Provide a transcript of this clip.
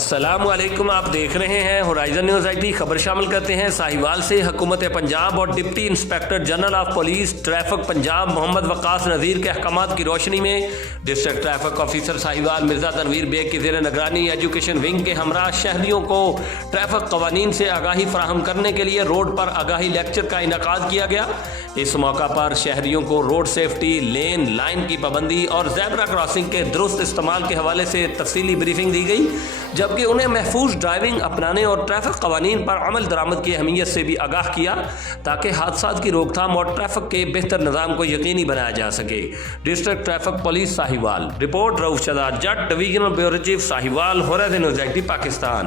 अस्सलामुअलैकुम, आप देख रहे हैं होराइजन न्यूज़ IT। खबर शामिल करते हैं साहिवाल से। हुकूमत पंजाब और deputy inspector general of police traffic Punjab Mohammad Waqas Nazir के अहकामात की रोशनी में district traffic officer Sahiwal Mirza Tanveer Baig की ज़ेर निगरानी एजुकेशन विंग के हमरा शहरियों को ट्रैफिक कवानीन से आगाही फराहम करने के लिए रोड पर आगाही लेक्चर का इनेकाद किया गया। इस मौका पर शहरियों को रोड सेफ्टी, लेन लाइन की पाबंदी और ज़ेब्रा क्रॉसिंग के दुरुस्त इस्तेमाल के हवाले से तफसीली ब्रीफिंग दी गई, जबकि उन्हें महफूज ड्राइविंग अपनाने और ट्रैफिक कवानीन पर अमल दरामद की अहमियत से भी आगाह किया, ताकि हादसात की रोकथाम और ट्रैफिक के बेहतर निज़ाम को यकीनी बनाया जा सके। District traffic police Sahiwal. Report Rauf Shahzad Jatt, divisional bureau chief Sahiwal, horizon news IT, Pakistan.